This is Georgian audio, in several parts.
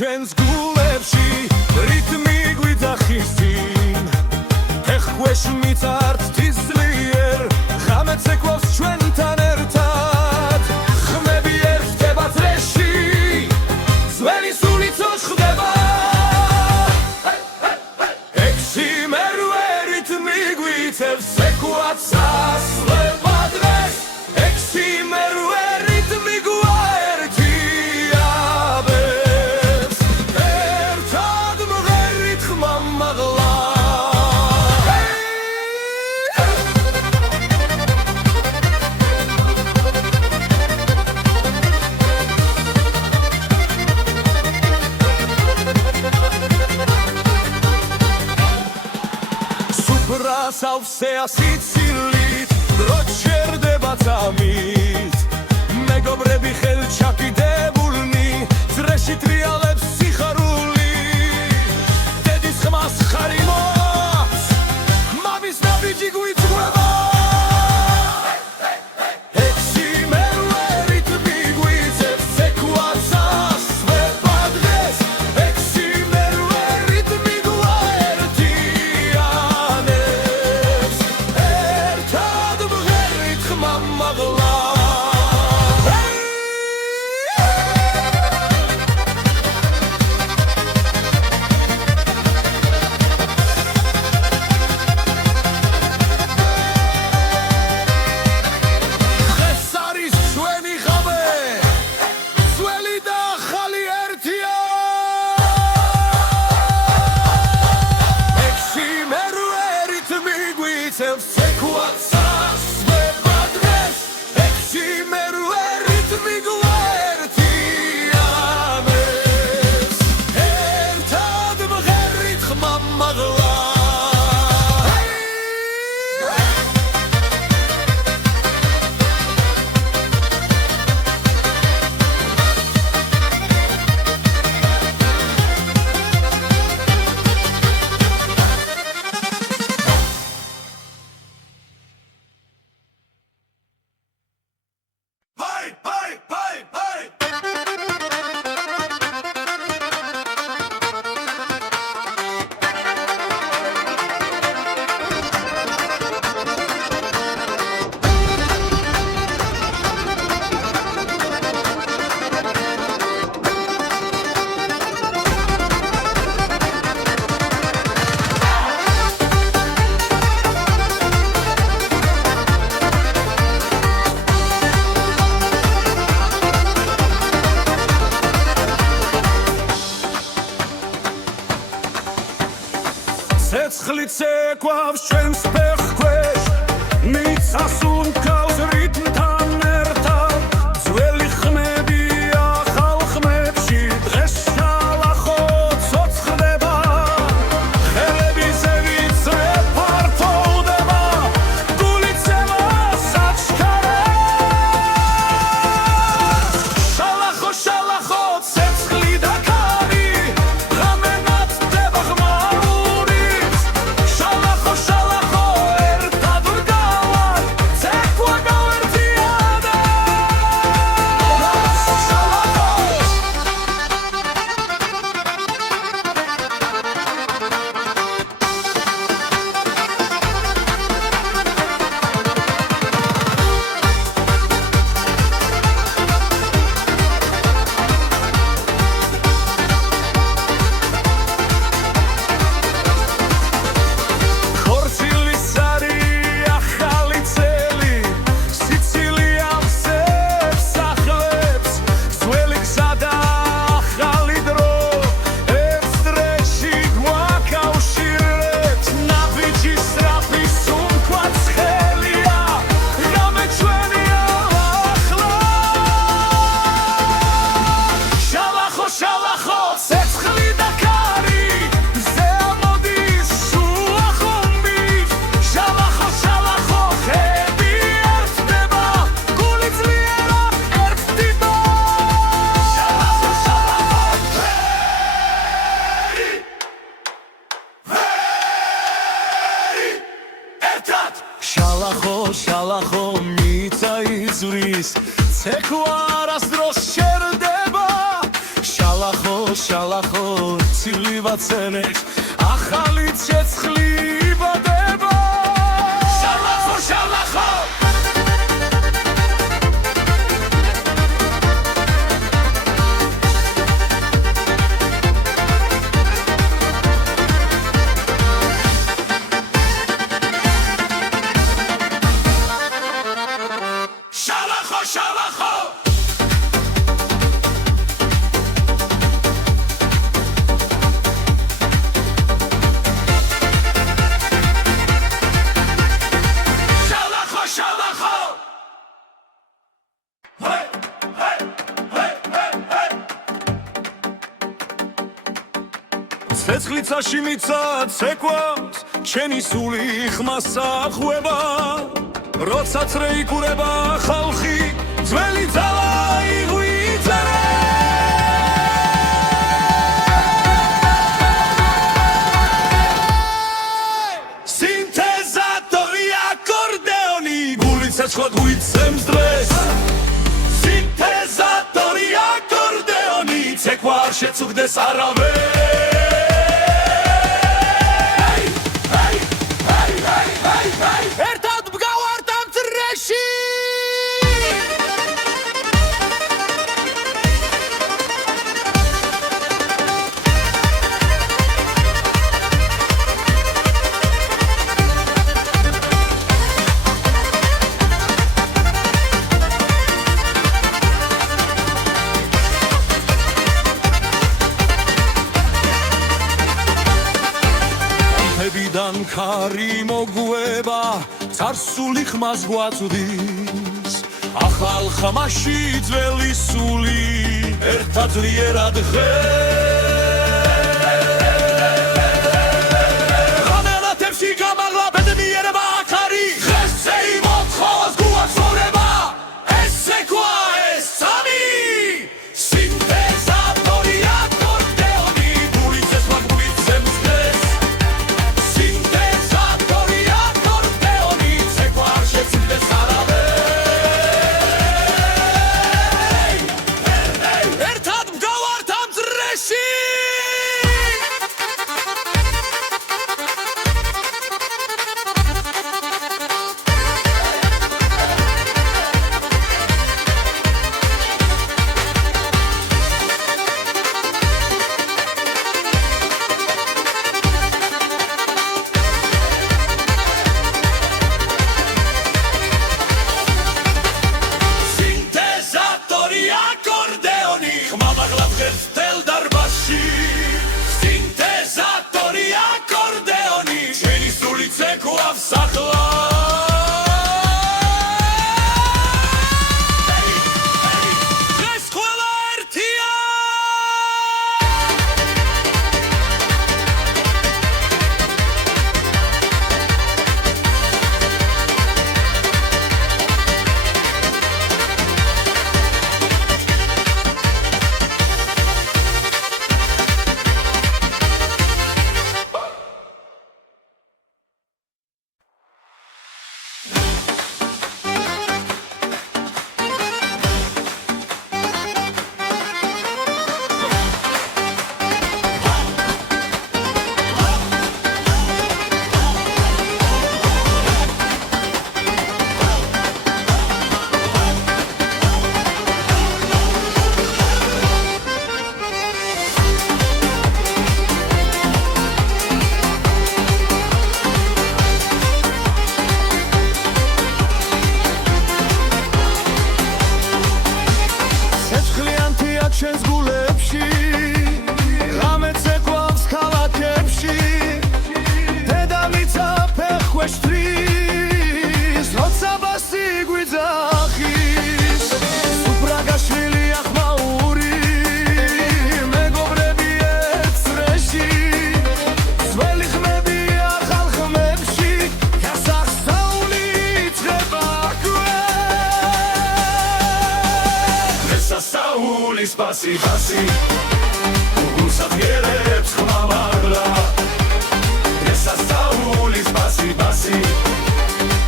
ჩვენს გულებში რიტმი გვიძახისინ ეხქვეშ მიწართ თისლიერ ღამეც ეკვავს ჩვენთან ერთად ხმები ერთდება წრეში ძველი სულიცო ხდება ექვსი მერვე რიტმი გვიწევს ეკვაც ასლება დღეს ექვსი მერვე რიტმი გვაერთიაბებს ერთად მღერით ხმა მაღლა სავსეა სიცილით დრო ჩერდება წამით მეგობრები ხელჩაკიდებულნი წრეში ტრიალებს სიხარული დედის ხმას ხარი მოაქვს მამის ნაბიჯი გვიწყვება ექვსი მერვე რიტმი გვიწევს ეკვაც ასვება დღეს ექვსი მერვე რიტმი გვაერთიანებს ერთად მღერით ხმა მაღლა ცეცხლით ეკვავს ჩვენს ფეხქვეშ მიწას უმკავს რიტმთან ერთად ძველი ხმებია ხალხმებში დღეს შალახო ცოცხლდება ხელები ზევიცრე ფართოვდება გულიცევა საჩქარებს შალახო შალახო ცეცხლი და ქარი ღამე ნათდება ხმა შალახო მიწა იზვრის ცეკვარას დროს შერდება შალახო შალახო ცივი ვაცენეთ ახალი ცეცხლი იბადება შალახო შალახო ცეცხლიცაში მიცა ცეკვავს ჩემი სული ხმასა ხვება როცა წრეიკურება ხალხი ძველი ძალა იღვიძერე სინთეზატორი აკორდეონი გული ცეცხლად გვიცემს დღეს სინთეზატორი აკორდეონი ცეკვა არ შეწუხდეს არავეს ერთად მგავართ ამ წრეში ნებიდან ქარი მოგვება царსული ხმას გვაწვდის ახალ ხმაში ძველი სული ერთად ძლიერად ღამელათებში გამაღლა ბედნიერება აქარი ღესზე იმოთხოვს გუას ცხოვრება ეს ცეკვა ეს სამი სინთეზატორი აკორდეონი გული ცეცხლად გვიცემს დღეს ჩვენს გულებში ღამე ცეკვავს ქალაქებში დედამიწა ფეხქვეშთვის როცა ბასი გვიძახის სუფრაგაშვილი ახმაური მეგობრები ეცრეში ძველი ხმები ახალ ხმებში გასახსაული იწყება გესასაული Спаси, спаси, гусатгерებს ხმამაღლა გესასაული спаси, спаси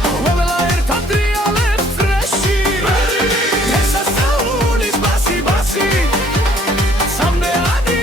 ყველა ერთად დრიალებს წრეში გესასაული спаси, спаси სამნეადი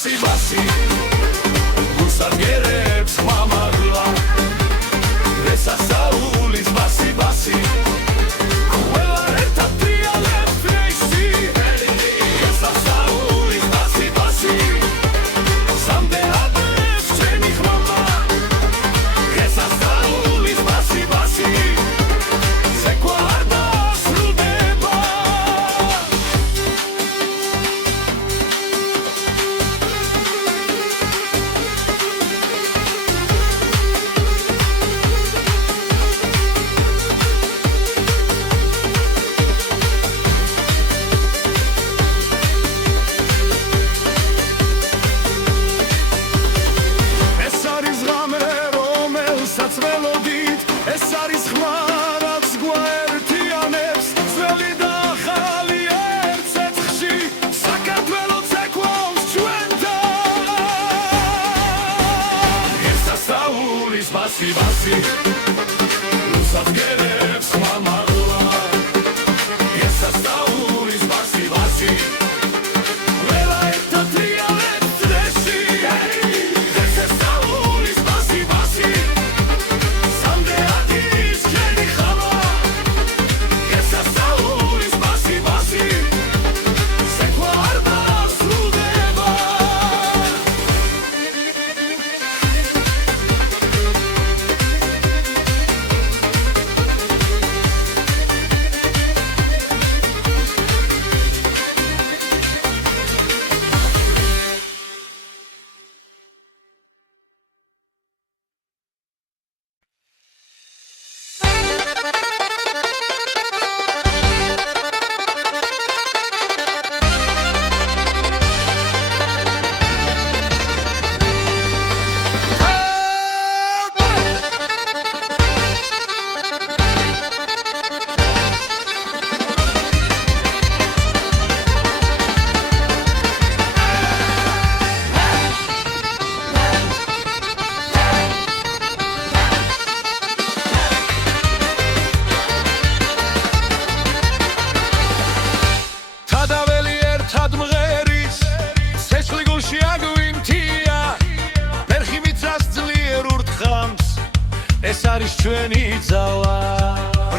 ბასი ბასი გუსაგერებს მამაღლა ესასაულის ბასი ბასი ყველა ერთად ტრიალებთ რეისი ესასაულის ბასი ბასი სამდე ადრეს ჩემი ხმამა ესასაულის ბასი ბასი ზეკვა არ დასრულდება ეს არის ხმა რაც გვაერთიანებს ძველი და ახალი ერთ ცეცხლში საქართველოს ეკვავს ჩვენთან ესასაულის ბასი ბასი გუსაგერებს მამაღლა ესასაულის ბასი ბასი ყველა ერთად ტრიალებთ რეისი ესასაულის ბასი ბასი ეს არის ჩვენი ძალა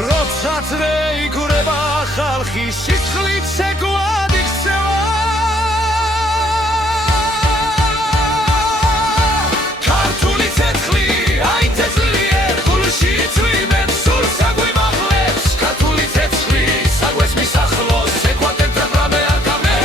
როცა წრე იგურება ხალხი სისხლით ცეკვად იქცევა ქართული ცეცხლი აი თესლიერ გულში წვიმენ სულ საგვიმაღლებს ქართული ცეცხლი საგვეს მისახლოს ეკვატერთან რამე არ გამე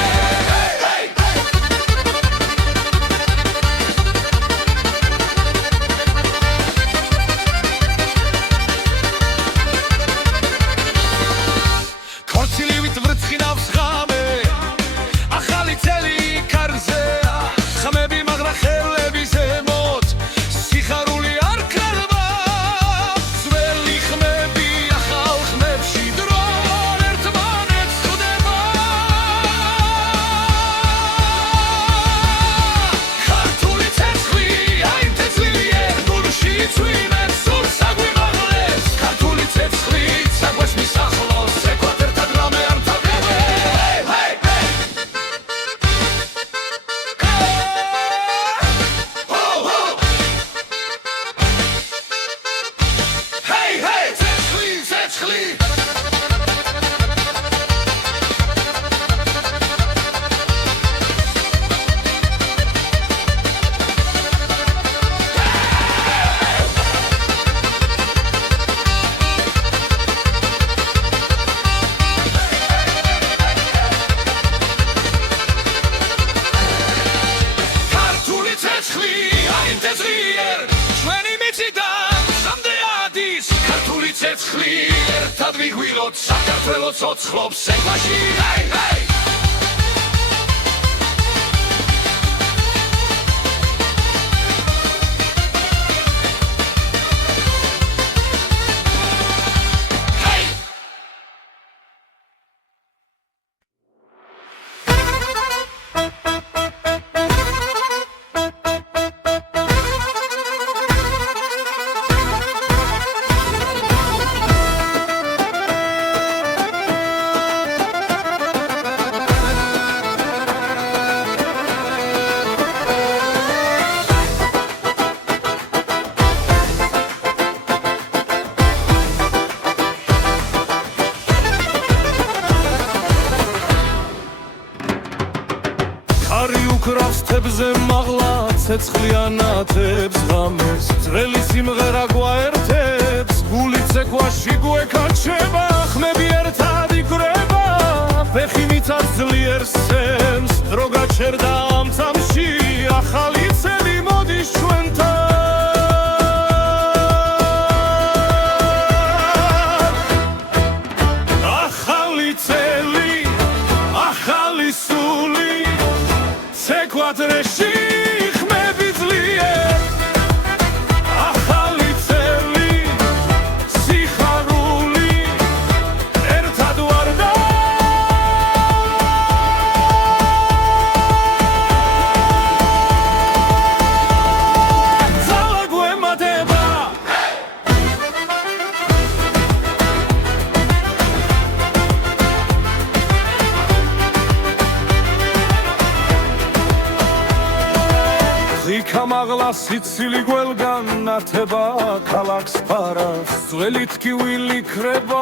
ერთად ვიგვიროთ საქართველოს ოცხლობს ეკლაში უკრავს თებზე მაღლა ცეცხლიანათებს ღამეს ძველი სიმღერა გვაერთებს გული ცეკვაში გვეკაჩება ხმები ერთად იკვრება ფეხი მიწას ძლიერ სცემს დრო გაჩერდა ამ წამში ახალი წელი მოდის ჩვენთან ახალი წელი ახალი სული ცეკვადრეში ხმები ძლიერ ახალი წელი სიხარული ერთად ვარ და ძალა გვემატება იქა მაღლა სიცილი გველგან ნათება ქალაქს ფარავს ძველი ტკივილი ქრება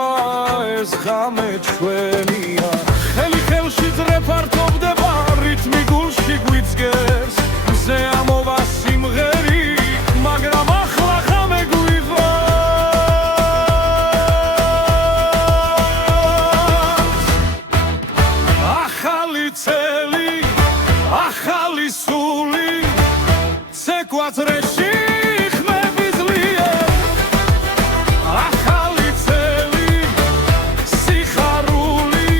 ეს ღამე ჩვენია ხელი ხელში ძრეფართოვდება რითმი გულში გვიძგეს მზე ამოვა სიმღერი მაგრამ ახლა ღამე გვიღავს ახალი წელი ახალი სული ცეკვადრეში ხმები ძლიერ ახალი წელი სიხარული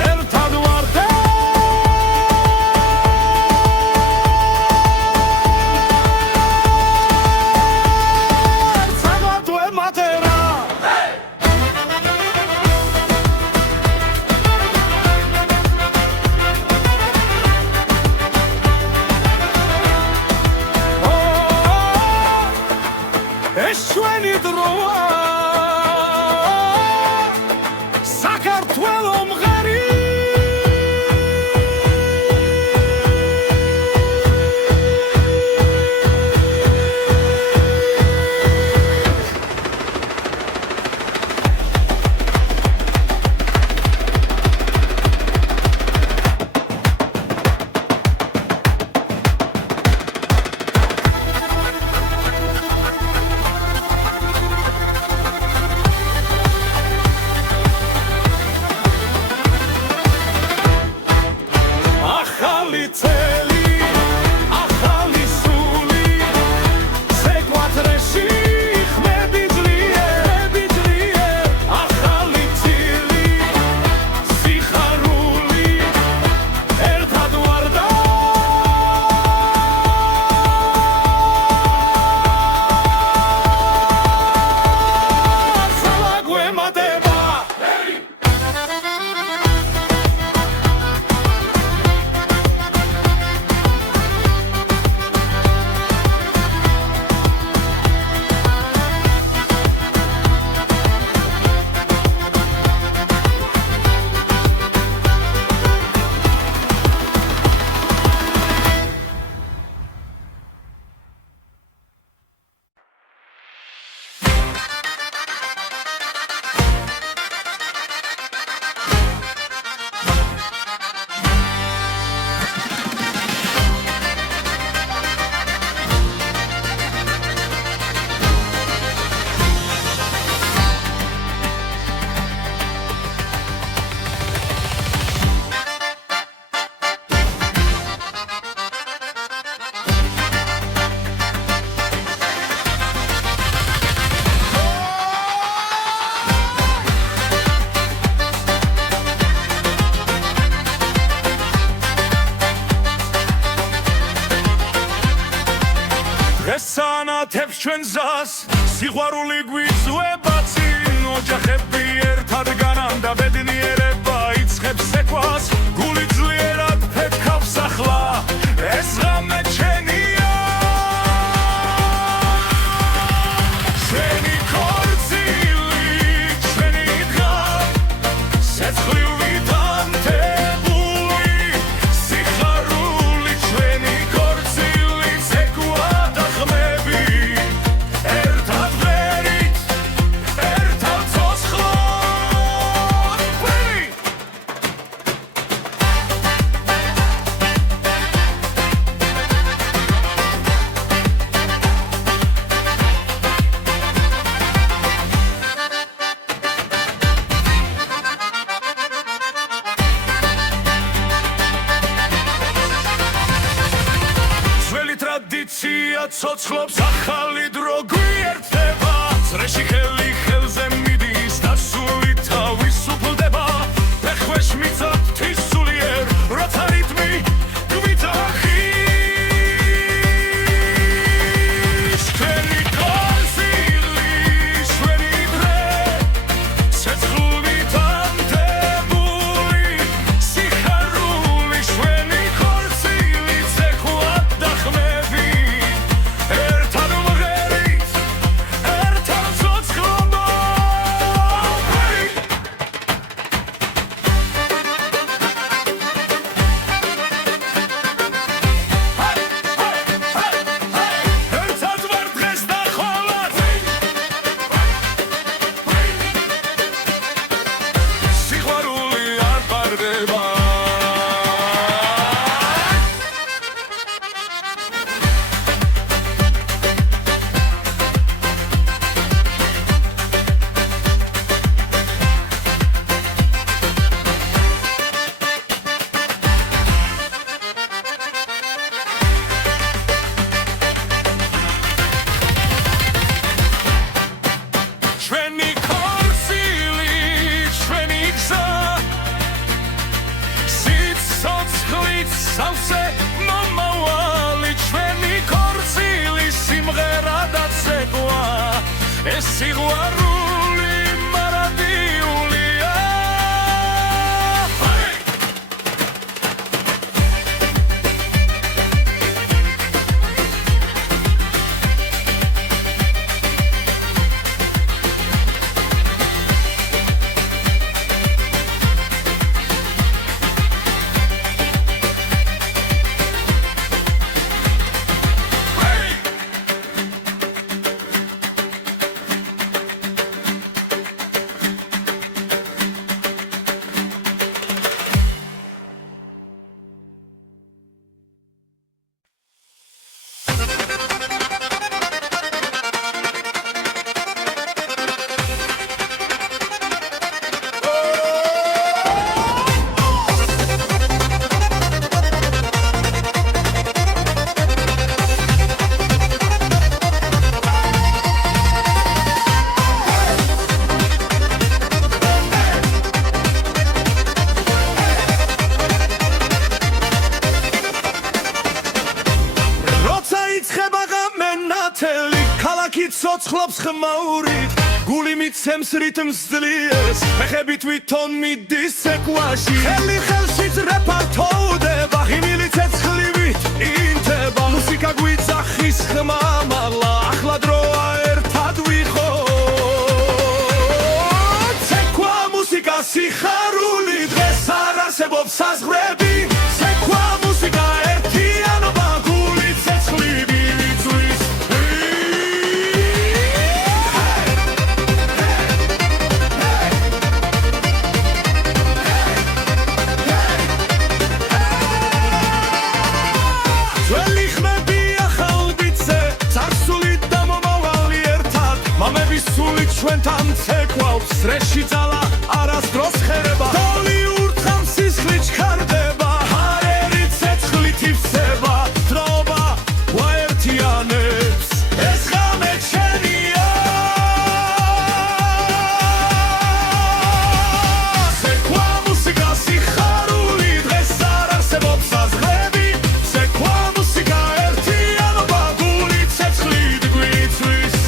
ერთად ვარ და ძალა გვემატება ეს ჩვენი დროა საქართველო მღერი ახალი წელი ახალი სული ცეკვადრეში ხმები ძლიერ ახალი წილი სიხარული ერთად ვარ და ძალა გვემატება ესანათებს ჩვენ ზას სიყვარული გვიწვება წინ ოჯახები ერთად განამდა ბედნიერება იწყებს ეკვას გული ძლიერად ფეთქავს ახლა ეს ღამე ჩვენია ჩვენი ქორწილი ჩვენი დღა სეცხლივით ანთებული სიხარული ჩვენი ქორწილი ცეკვა და ხმები ერთად ვერით ჩვენი ქორწილი ჩვენი გზა სიცოცხლით სავსე მომავალი ჩვენი ქორწილი სიმღერა და ცეკვა ეს სიყვარული მარადიულია ცოცხლობს ხმაურით გული მიცემს რიტმს ძლიერს ფეხები თვითონ მიდის ცეკვაში ხელი ხელში ძრეფართოვდება ღიმილი ცეცხლივით ინთება მუსიკა გვიძახის ხმამაღლა ახლა დროა ერთად ვიყოთ ცეკვა მუსიკა სიხარული დღეს არ არსებობს საზღვრები ცეკვა მუსიკა ერთიანობა გული ცეცხლივით ჩვენთან ცეკვავს რეში ძალა არასდროს ხერება დოლი ურთხავს სისხლი ჩქარდება ჰარერი ცეცხლით ივსება დროობა ვაერთიანებს ეს ღამე ჩვენია ცეკვა მუსიკა სიხარული დღეს არ არსებობს საზღვრები ცეკვა მუსიკა ერთიანობა გული ცეცხლით გვიწვის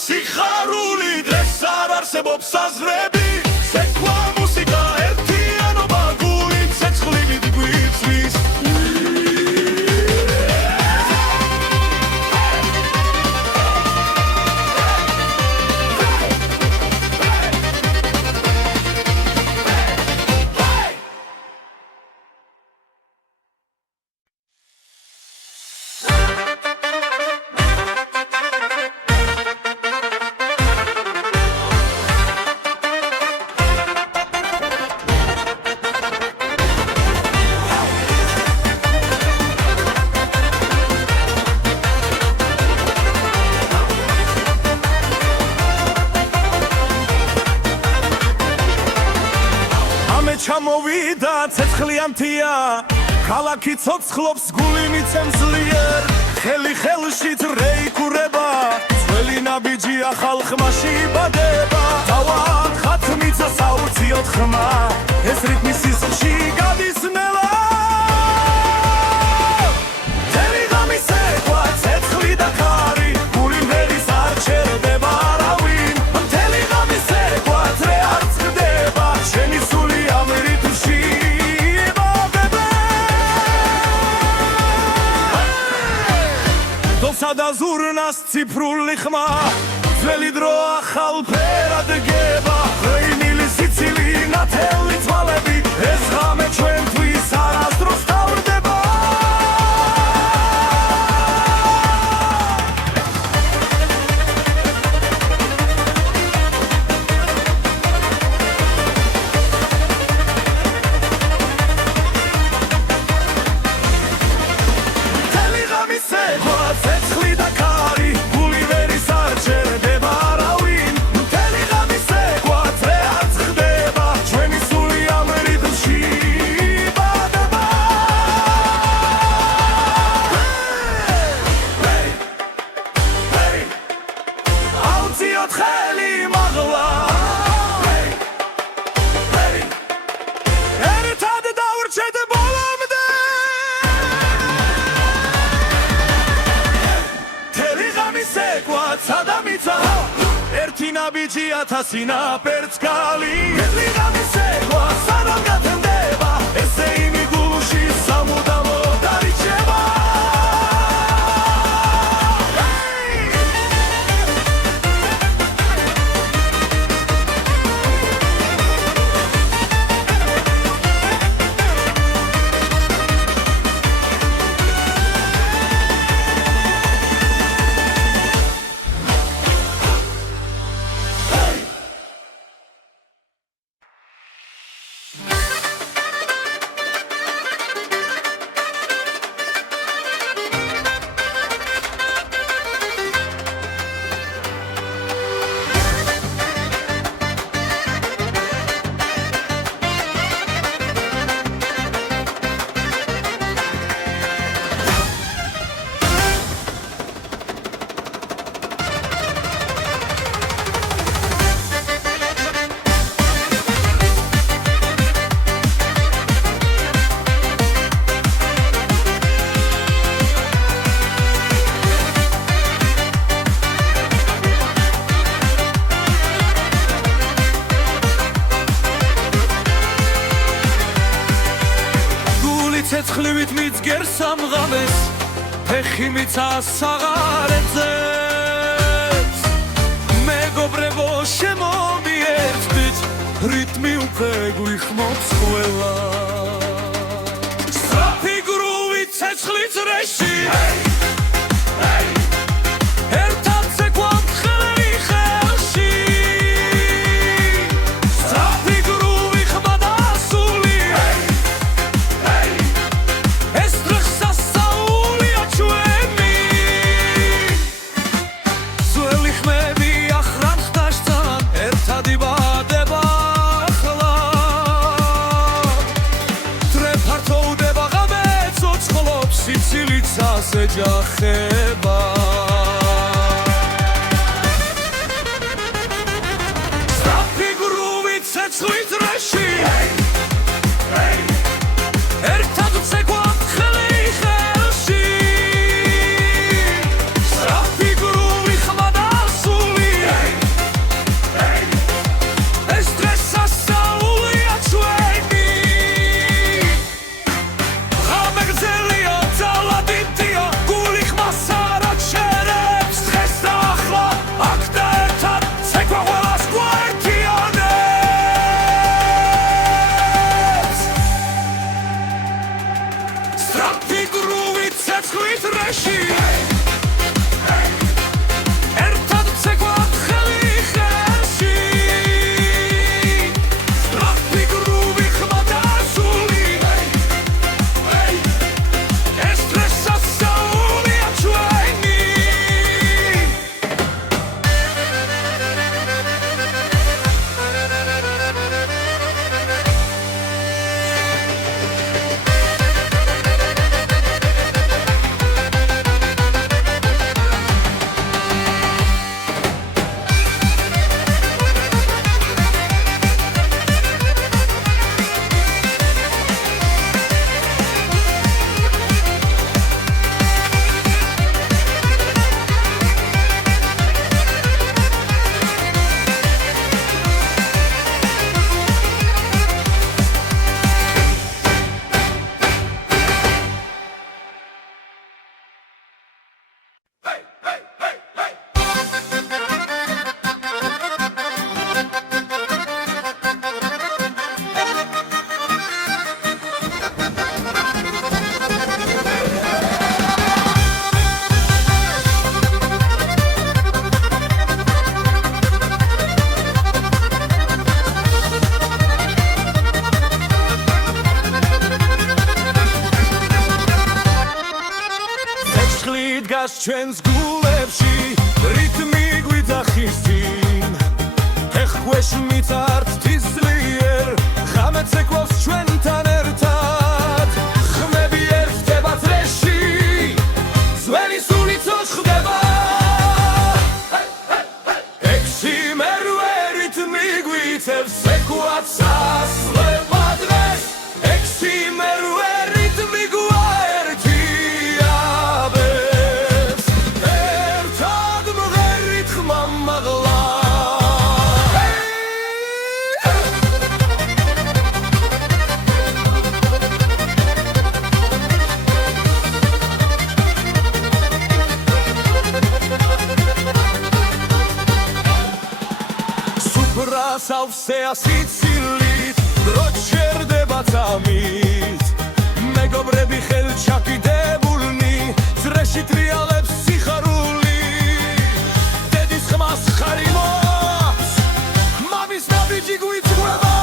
სიხარული დღეს არ არსებობს საზღვრები ცეკვა მუსიკა ერთიანობა გული ცეცხლივით გვიწვის ჩამოვიდა ცეცხლიანთია ქალაქი ცოცხლობს გული მიცემს ძლიერ ხელი ხელში რეიკურება ძველი ნაბიჯია ხალხმაში იბადება თავად ხათმიცა საუციოდ ხმა ეს რიტმი სისხლში გადის ნელა თელი ღამე ცეკვა ცეცხლი და ქარი გული მღერის არ ჩერდება არავინ თელი ღამე ცეკვა ძრე არ წყდება შენი სული ამ რიტმში და ზურნას ციფრული ხმა ძველი დრო ახალ ფერად გება ღვინილი სიცილი ბიჭი ათასი ნაპერწკალი მეთლიღამის ეგვა სანამ გათენდება ესე იმი გულში სამუდამო დარიჩება ცეცხლივით მიძგერ სამღამეს ფეხი მიცას საღარეთზეც მეგობრებო შემომიერთდით რიტმი უკვე გვიხმობს ყველა სწრაფი გრუვი ცეცხლი წრეში ერთად ცეკვავთ ხელი ხელში სწრაფი გრუვი ხმა და სული ეჯახება სწრაფი გრუვი ცეცხლი წრეში ერთად ვცეკვავთ ხელი ხელში სწრაფი გრუვი ხმა და სული ეს დღეს სასწაულია ჩვენი ღამე გრძელია ძალადიტია გული ხმას არ აჩერებს დღეს და ახლა აქ და ერთად ცეკვა ყველას გვაერთიანებს სწრაფი გრუვი ცეცხლი წრეში ერთად ვცეკვავთ ხელი ხელში სწრაფი გრუვი ხმა და სული ეს დღეს სასწაულია ჩვენი დგას ჩვენს გულებში რიტმი გვიძახის წინ ეხქვეშ მიწართ ძლიერ ღამე ცეკვავს ჩვენთან ერთად ხმები ერთდება წრეში ძველი სული ცოცხლდება ექვსი მერვე რიტმი გვიწევს ცეკვაც ასლება დღეს ექვსი მერვე რიტმი გვაერთიაბებს ერთად მღერით ხმა მაღლა ასეა სიცილით დრო ჩერდება წამით მეგობრები ხელჩაკიდებულნი ძრეში ტრიალებს სიხარული დედის ხმას ხარი მოაქვს მამის ნაბიჯი გვიწყვება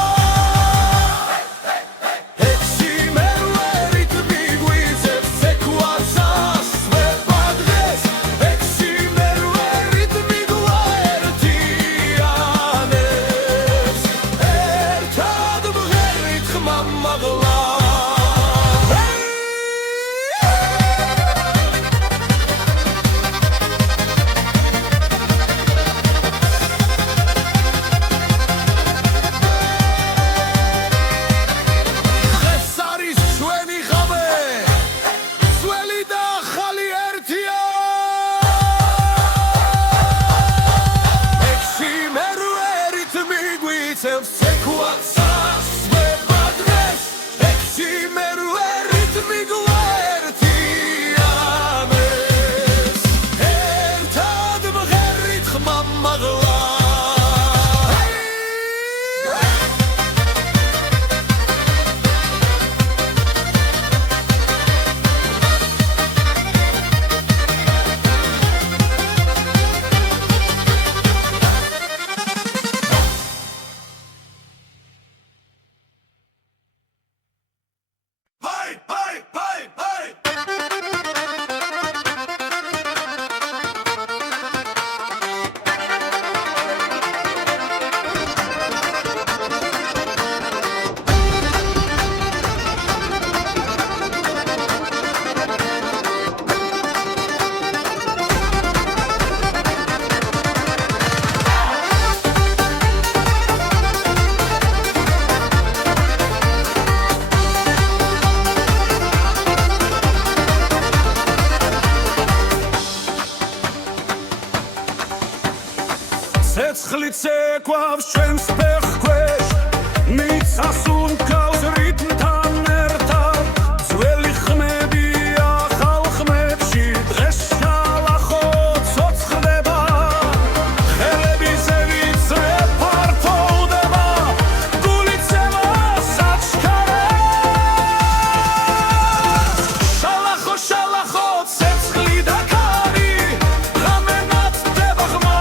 ცეცხლიც ეკვავს ჩვენს ფეხქვეშ მიწას უნქავს რიტმთან ერთად ძველი ხმებია ახალ ხმებში დღეს შალახო ცოცხლდება ხელები ზევიცრე ფართოვდება გულიცემა საჩქარად შალახო შალახო ცეცხლი და ქარი ღამე ნათდება ხმა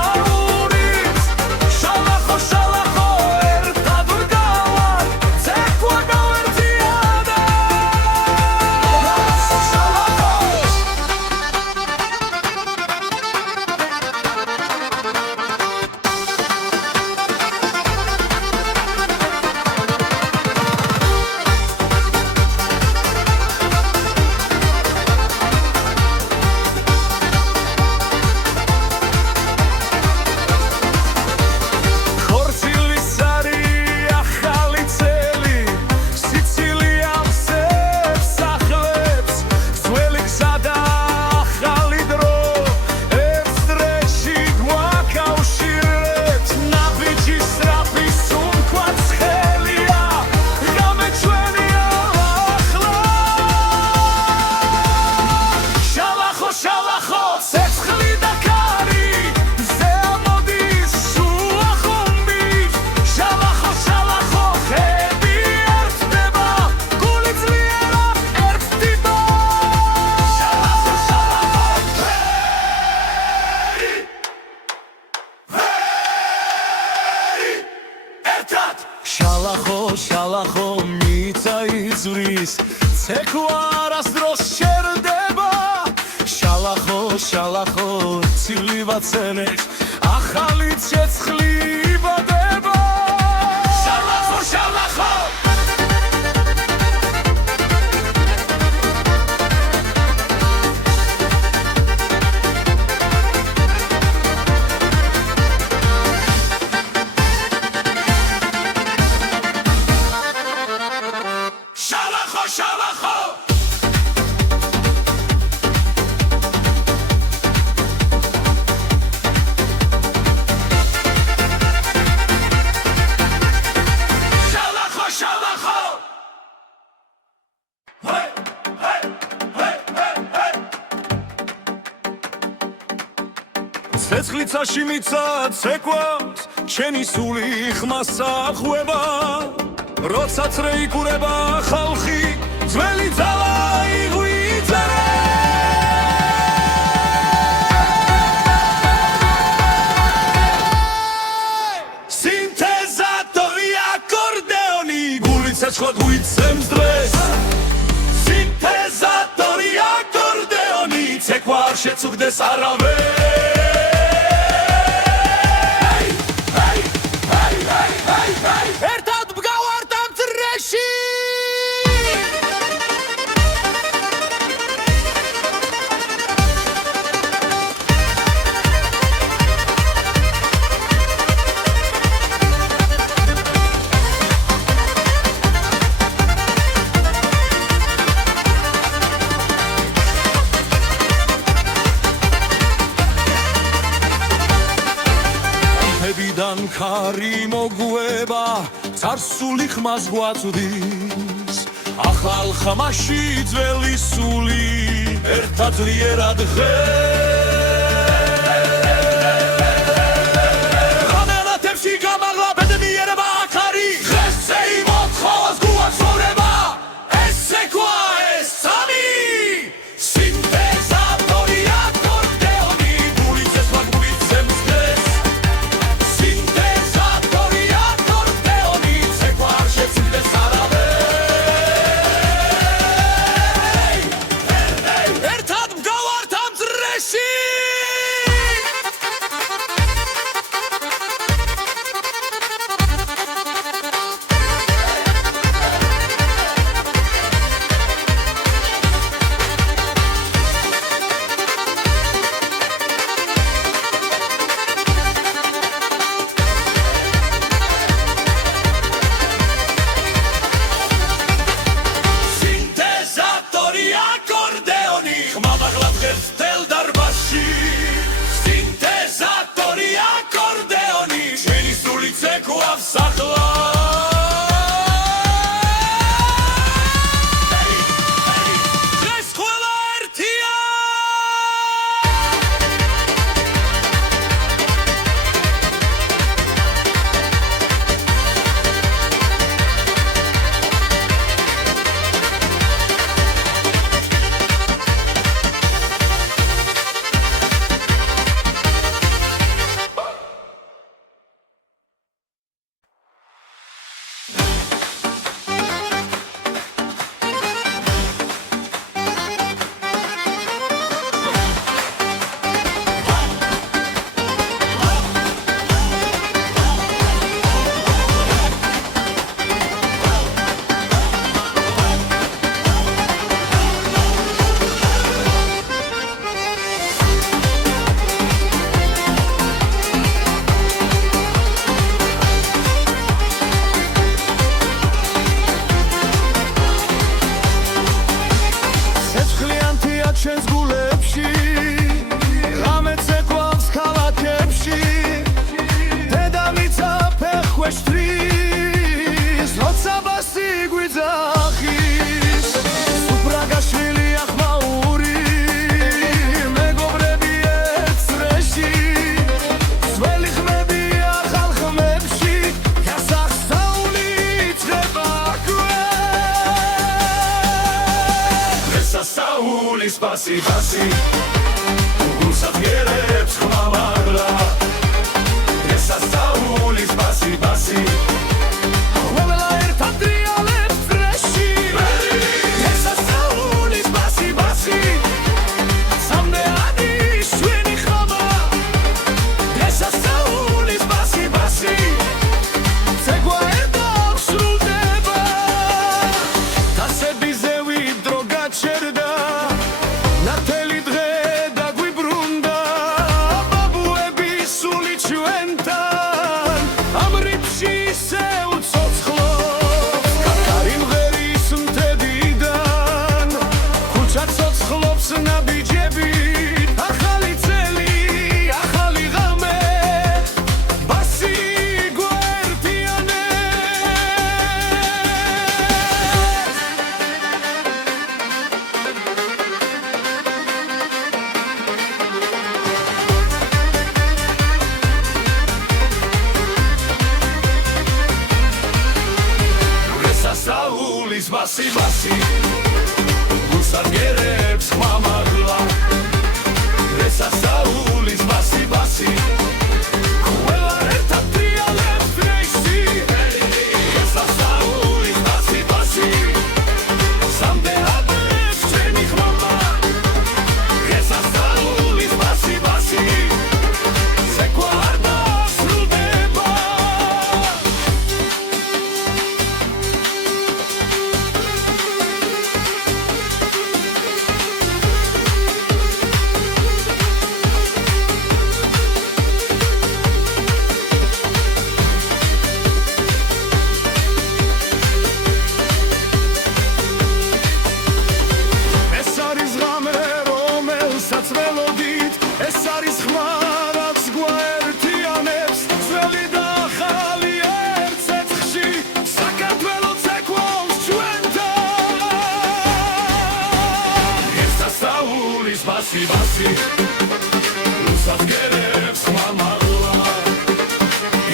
შალახო მიწა იზვრის ცეკვა არასდროს შერდება შალახო შალახო ცივი ვაცენებს ახალი ცეცხლი იბადება შალახო შალახო ცეცხლიცაში მიწა ცეკვავს ჩემი სული ხმასახვება როცა წრეიკურება ხალხი ძველი ძალა იღვიძერე სინთეზატორი აკორდეონი გულით საჩხლად გვიცემს დღეს სინთეზატორი აკორდეონი ცეკვა არ შეწუხდეს არავეს ერთად ვგავართ ამ წრეში ებიდან ქარი მოგვება царსული ხმას გვაწვდის ახალ ხმაში ძველი სული ერთად ძლიერად ღამიანათებში გამაღლა ბედნიერება აქარი ღესზე იმოთხოვას გუას ორება ესე ქვა ეს სამი სინთეზატორი აკორდეონი გულით ცეცხლა გვიცემს დღეს სინთეზატორი აკორდეონი ცეკვა არ შეწუხდეს არავეს ერთად ვგავართ ამ წრეში სინთეზატორი აკორდეონი ხმამაღლა დღეს მთელ დარბაზში სინთეზატორი აკორდეონი ჩვენი სული ცეკვავს ახლა დღეს ყველა ერთია ცეცხლიანთია ჩვენს გულებში ღამე ცეკვავს ქალაქებში დედამიწა ფეხქვეშ თვის როცა ბასი გვიძახის სუფრაგაშვილია ხმაური მეგობრები ერთ წრეში ძველი ხმებია ახალ ხმებში გასახსნაული იწყება სასაული სპასი ბასი გულსაძგერებს ხმამაღლა სასაული სპასი ბასი ყველა ერთად დრიალებს წრეში სასაული სპასი ბასი სამდეანი ჩვენი ხმა სასაული სპასი ბასი ცეკვა ერთად სრულდება დასებიზე ვიდრო გაჩერდა ნათელი დღე დაგვიბრუნდა სასაულის ბასი გუსარგერებს ხმამაღლა ეს სასაულის ბასი ყველა ერთად ტრიალებს რეისი ეს სასაულის ბასი სამდეადებს ჩვენი ხმამა ეს სასაულის ბასი ზეკვა არ დასრულდება ეს არის ხმა რაც გვაერთიანებს ძველი და ახალი ერთ ცეცხლში საქართველოს ეკვავს ჩვენთან ეს სასაულის ბასი გუსარგერებს ხმამაღლა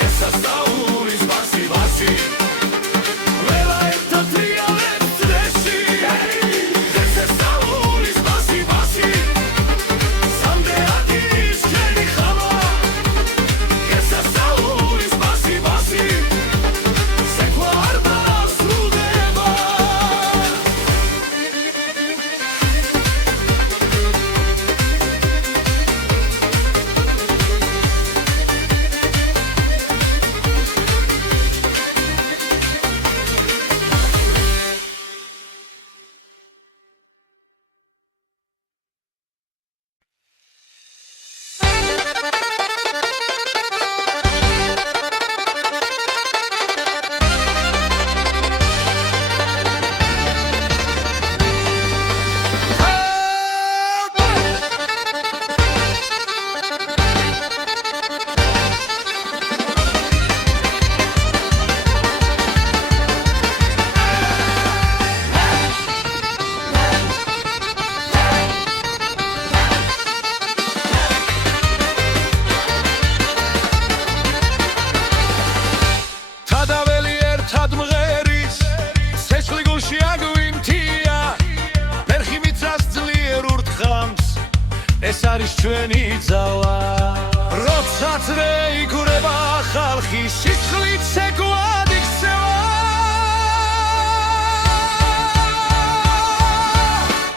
ეს სასაულის ბასი ყველა ერთად ტრიალებს წრეში ეს სასაულის ბასი ეს არის ჩვენი ძალა როცა წრე იგურება ხალხი სისხლით ცეკვად იქცევა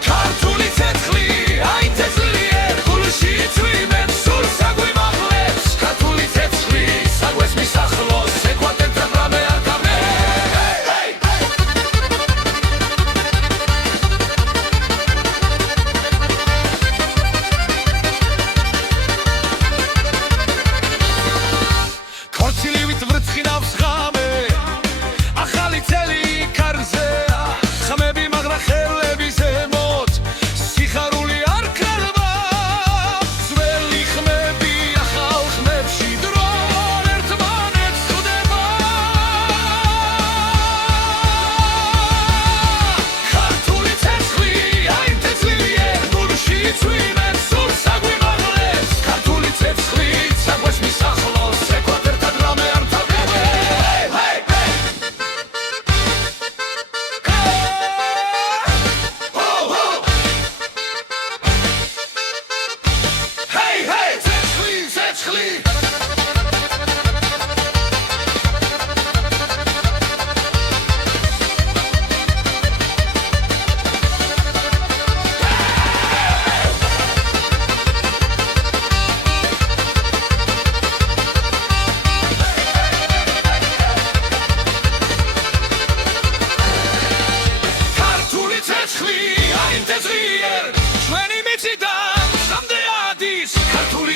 ქართული ცეცხლი აი თესლიერ გულში იწვიმენ სულ საგვიმაღლებს ქართული ცეცხლი საგვეს მისახლოს ცეკვად ერთად რამე არ გამე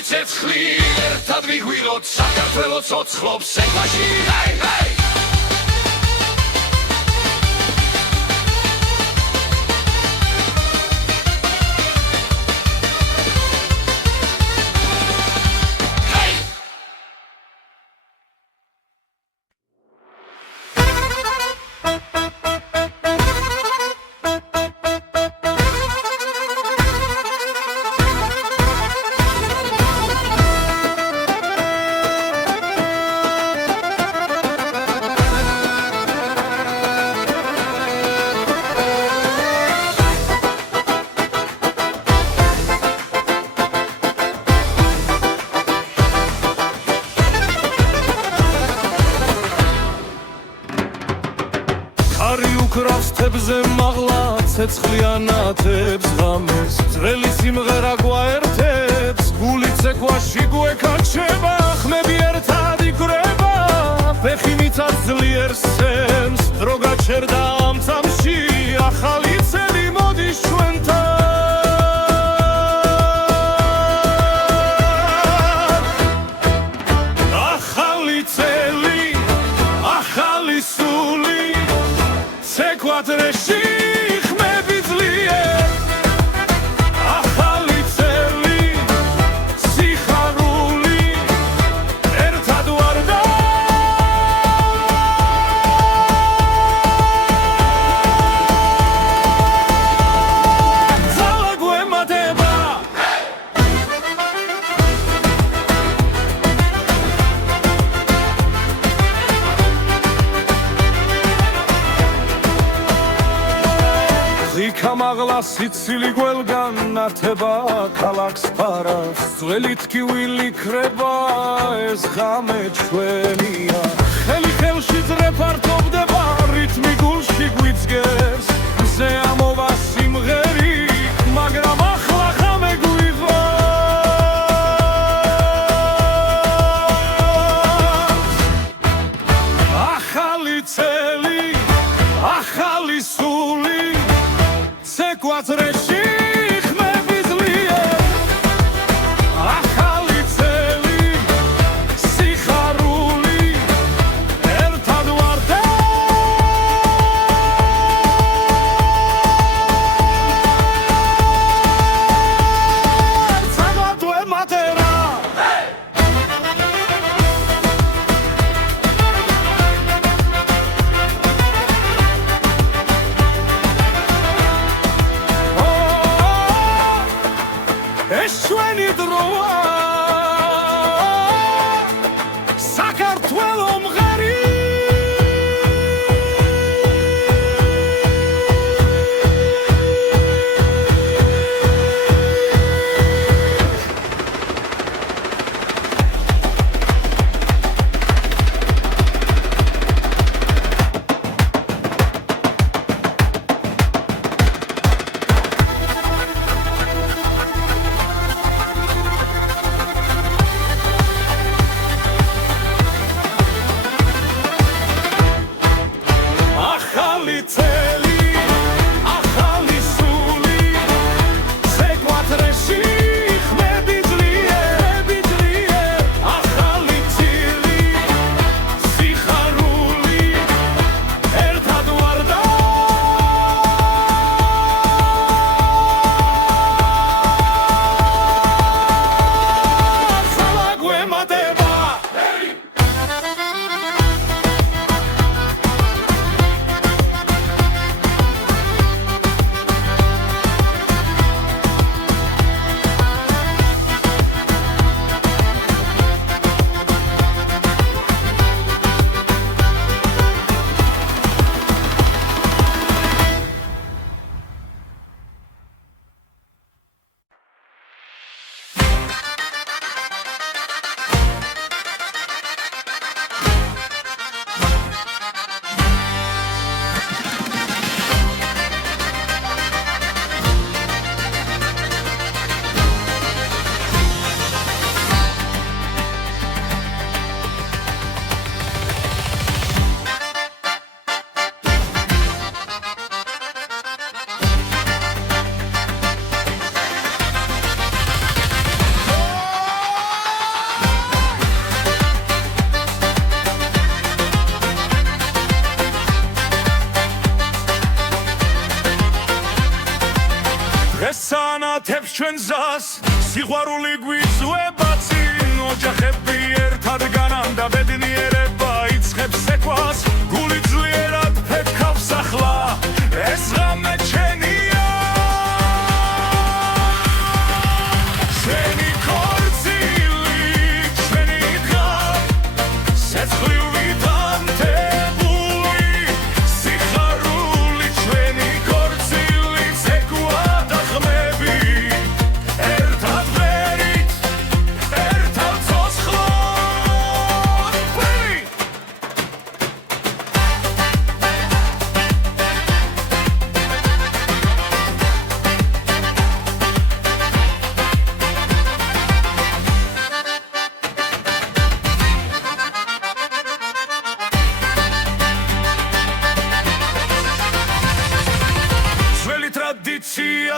ცეცხლი ერთად ვიგვიღოთ საქართველოს ცოცხლობს ეკვაში წველი უკრავს თებზე მაღლა ცეცხლიანათებს ღამეს ძველი სიმღერა გვაერთებს გული ცეკვაში გვეკაჩება ხმები ერთად იკვრება ფეხი მიწას ძლიერ სცემს დრო გაჩერდა ამ წამში ახალი წელი მოდის ჩვენთან ახალი წელი ახალი სული ცეკვადრეში ხმები ძლიერ ახალი წელი სიხარული ერთად ვარ და ძალა გვემატება იქა მაღლა სიცილი გველგან ნათება ქალაქს ფარავს ძველი თქივილი ქრება ეს ღამე ჩვენია ხელი ხელში ძრეფართობდება რითმი გულში გვიძგერს მზე ამოვა სიმღერი მაგრამ ახლა ღამე გვიღავს ახალი წელი ახალი სული ცეკვადრეში ხმები ძლიერ ახალი წელი სიხარული ერთად ვარ და ძალა გვემატება ეს ჩვენი დროა საქართველო მღერი ახალი წელი ახალი სული ცეკვადრეში ხმები ძლიერ ახალი წილი სიხარული ერთად ვარ და ძალა გვემატება ესანათებს ჩვენ ზას სიყვარული გვიზვება წინ ოჯახები ერთად განამ და ბედნიერება იწყებს ცეკვას გული ძლიერად ფეთქავს ახლა ეს ღამე ჩვენია ჩვენი ქორწილი ჩვენი დღა ცეცხლივ ვითანთებული სიხარული ჩვენი ქორწილი ცეკვა და ხმები ერთად ვერით ერთად ცოცხლად ვერით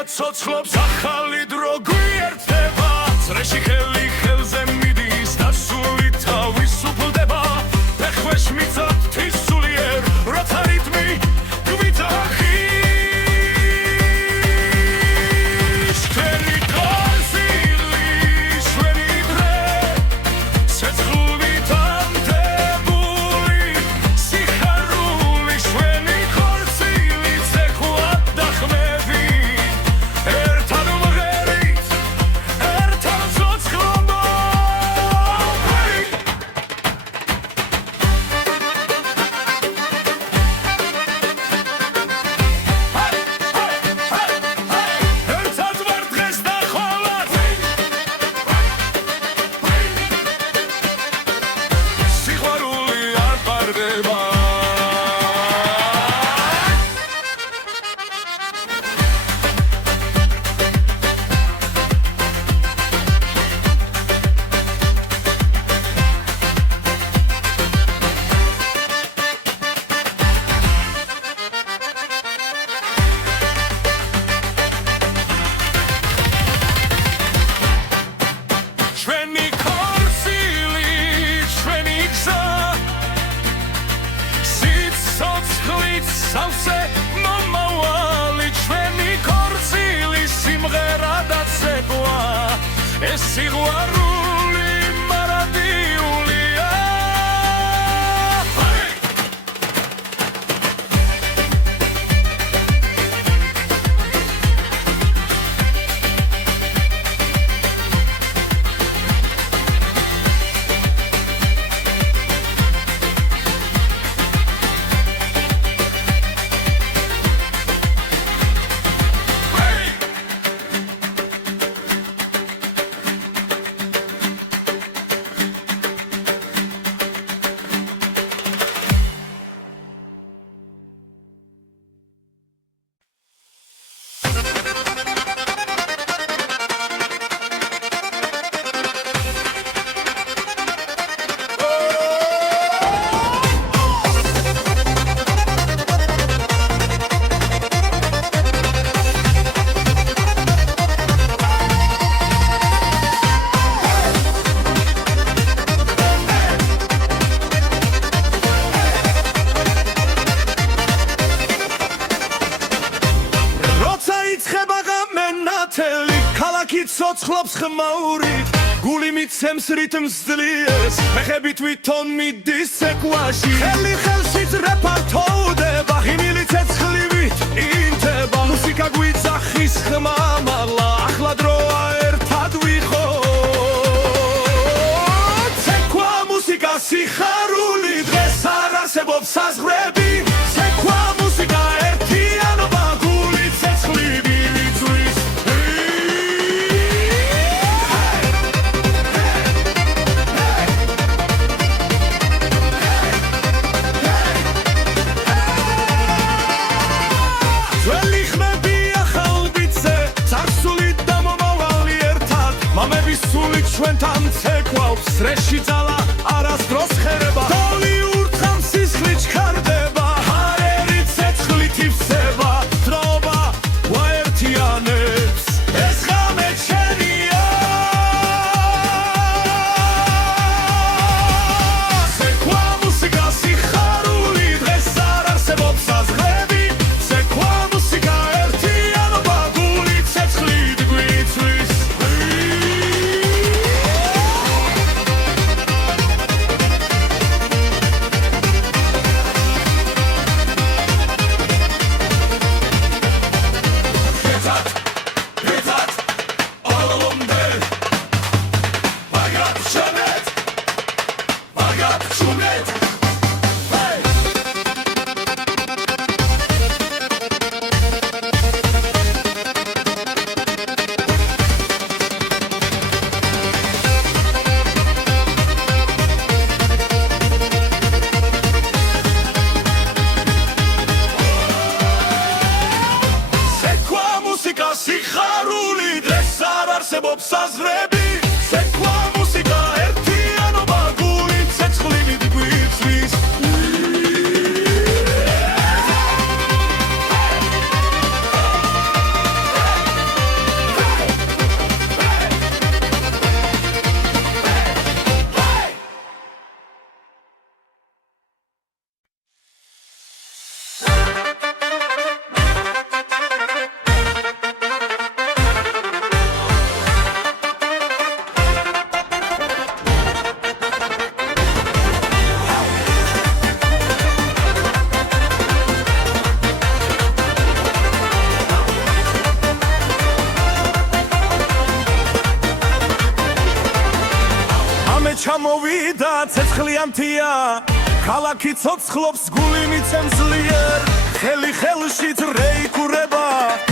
ცოცხლობს ახალი დრო გვიერთდება წრეში ხელი ხელზე მიდის და სული თავის უფლდება ფეხვეშ მიწა ღვთის სულიერ როცა რიტმი გვიძახის ჩვენი კონსილი ჩვენი დღე ცეცხლობით ამდებული სიხარული ჩვენი ხორცილი ცეკვად დახმები ერთად მღერით ერთად ცოცხლობ ერთად ვარ დღეს და ხოლად სიყვარული არ პარდება ჩვენი ხორცილი ჩვენი გზა სიცოცხლით სავსე მომავალი ჩვენი ხორცილი სიმღერა და ცეკვა ეს სიყვარული მარადიულია როცა იწყება ღამე ნათელი ქალაქი ცოცხლობს ხმაურით გული მიცემს რიტმს ძლიერს ფეხები თვითონ მიდის ცეკვაში ხელი ხელში ძრეფა თოვდება ღიმილი ცეცხლივით ინთება მუსიკა გვიძახის ხმამაღლა ახლა დროა ერთად ვიყოთ ცეკვა მუსიკა სიხარული დღეს არ არსებობს საზღვრები ცეკვა მუსიკა ერთიანობა გული ცეცხლივი ვიწვის ძველი ხმები ახალ ბიძზე წარსული და მომავალი ერთად მამების სული ჩვენთან ცეკვავს წრეში ძალა არასდროს ხერება დოლი ურთხავს სისხლი ჩქარდება ჰარერი ცეცხლით ივსება დროობა გვაერთიანებს ეს ღამე ჩვენია ცეკვა მუსიკა სიხარული დღეს არ არსებობს საზღვრები ცეკვა მუსიკა ერთიანობა გული ცეცხლით გვიწვის არსებობს საზღვრები ცეკვა მუსიკა ერთიანობა გული ცეცხლივით გვიწვის ცეცხლიანთია ქალაქი ცოცხლობს გული მიცემს ძლიერ ხელი ხელში რეიკურება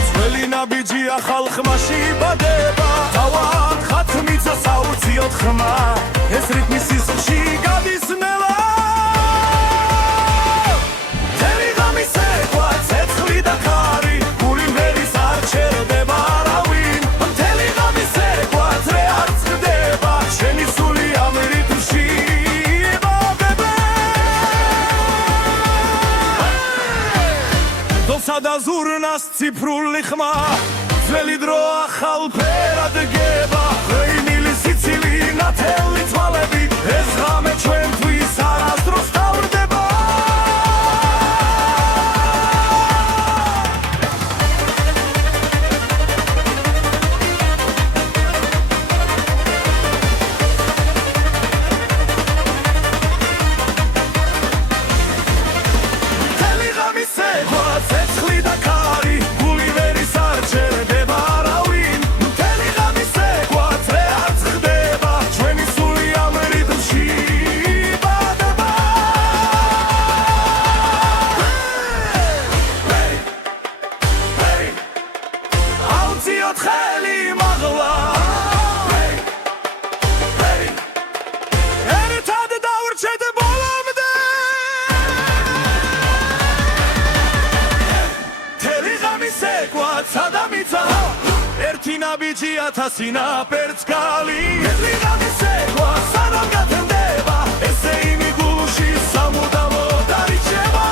ძველი ნაბიჯია ხალხმა შეიბადება თავად ხათმიცა საუციოდ ხმა ეს რიტმი სისხლში გადის ნელა მთელი ღამე სეკვა ცეცხლი და ხარი გული მერის არ ჩერდება არავინ მთელი ღამე სეკვა ძრე არ წყდება შენი სული ამ რიტმში და ზურნას ციფრული ხმა ძველი დრო ახალ ფერად გება ღვინილი სიცილი ნათელი თვალები ეს ღამე ჩვენთვის არასდროს თავდება მთელი ღამე სეკვა ცეცხლი და ხარი გული მერის არ ჩერდება არავინ მთელი ღამე სეკვა ძრე არ წყდება ჩვენი სული ამ რიტმში იბადება აუციოთ ხელი მაღლა ერთად დავრჩეთ ბოლომდე სეკვა სადამიცა ერთი ნაბიჯი ათასი ნაპერწ კალი ერთი ღამე სეკვა სანამ გათენდება ესე იმი გულში სამუდამოდ არიჩება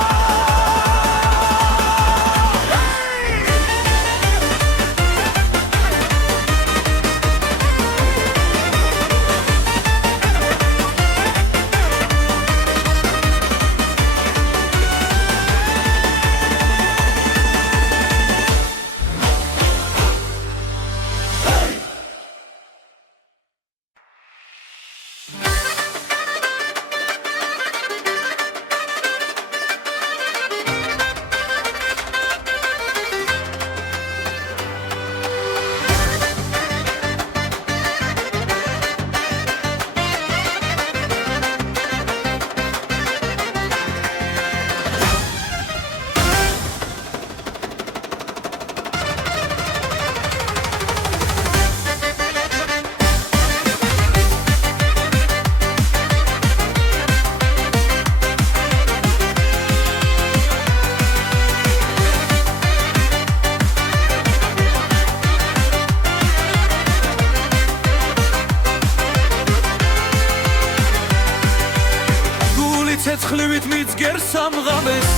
ცეცხლივით მიძგერ სამღამეს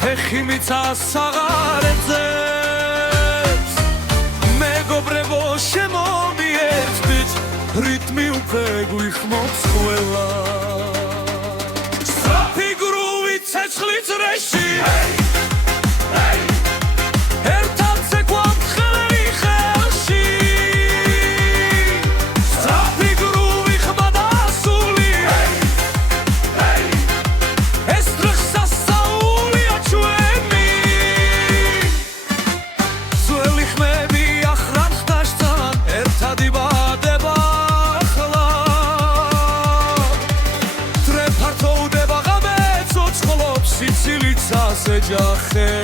ფეხი მიცას საღარეთზეც მეგობრებო შემომიერთდით რიტმი უკვე გვიხმობს ყველა სწრაფი გრუვით ცეცხლი წრეში ერთად ცეკვავთ ხელი ხელში სწრაფი გრუვი ხმა და სული ეს დღესა საულია ჩვენი ძველი ხმები ახრან ხდაშთან ერთად იბადება ახლა დრე ფართოვდება ღამე ცოცხლობს სიცილიც ასე ჯახე